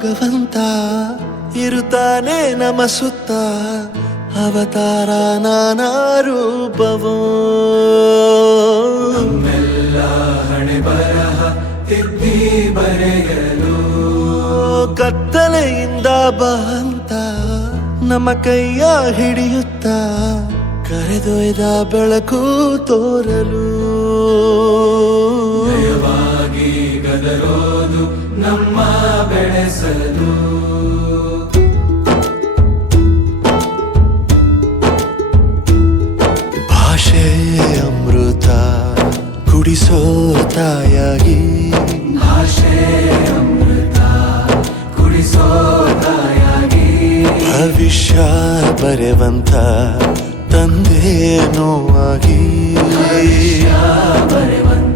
ಭಗವಂತ ಇರುತ್ತಾನೆ ನಮ ಸುತ್ತ ಅವತಾರ ನಾನಾ ರೂಪವೋ ನಮ್ಮೆಲ್ಲ ಹಣೆ ಬರಹ ತಿದ್ದಿ ಬರೆಯಲು ಕತ್ತಲೆಯಿಂದ ಬಂತ ನಮ್ಮ ಕೈಯ ಹಿಡಿಯುತ್ತ ಕರೆದೊಯ್ದ ಬೆಳಕು ತೋರಲು ದಯವಾಗಿ ಗದರೋದು ನಮ್ಮ ಬೆಳೆಸಲು ಭಾಷೆ ಅಮೃತ ಕುಡಿಸೋ ತಾಯಾಗಿ ಭಾಷೆ ಅಮೃತ ಕುಡಿಸೋ ತಾಯಾಗಿ ಭವಿಷ್ಯ ಬರೆವಂತ ತಂದೆ ನೋವಾಗಿ ಬರೆವಂತ